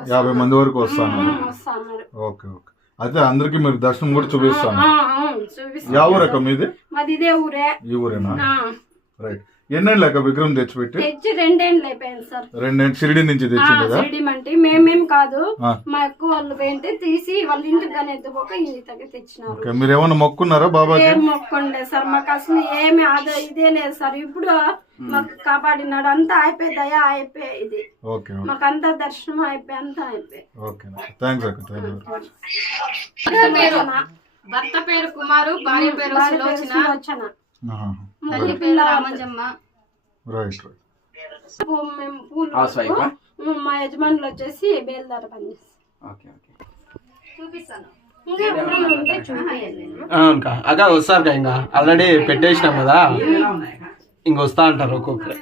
50 మంది వరకు వస్తాను. వస్తున్నారు. Okay okay. అయితే అందరికి మీరు దర్శనం కూడా చూపిస్తాను. యా ఊరక్క మీది? మాది ఇదే ఊరే. ఈ ఊరేనా? రైట్. ఎన్నేళ్ళు అక్క విగ్రహం తెచ్చిపెట్టి? తెచ్చి 2 ఏళ్ళు అయిపోయింది సార్. 2 ఏళ్ళు షిరిడి నుంచి తెచ్చిందా? షిరిడి అంటే మేమేం కాదు, మా ఎక్కువ వాళ్ళు పోయింటే తీసి వాళ్ళ ఇంటికి కానీ ఎత్తుకోక ఇంటికి తెచ్చినారు. ఓకే. మీరు ఏమన్నా మొక్కున్నారా బాబాకి? ఏం మొక్కుండే సార్, మాకు అసలు ఏమి ఇదే లేదు సార్. ఇప్పుడు మాకు కాపాడినాడు, అంతా అయిపోయి దయా అయిపోయి ఇది. ఓకే. మాకు అంతా దర్శనం అయిపోయి అంతా అయిపోయి. ఓకే. థ్యాంక్స్ అక్క. Thank you. భర్త పేరు కుమారు, భార్య పేరు సులోచన, తల్లి పేరు రామంజమ్మ. రైట్. మేము పూలు, మా యజమానులు వచ్చేసి బేల్దార పని చూపిస్తాను. అక్క వస్తారు ఇంకా ఆల్రెడీ పెట్టేసినాం కదా, ఇంక వస్తా అంటారు ఒక్కొక్కరు.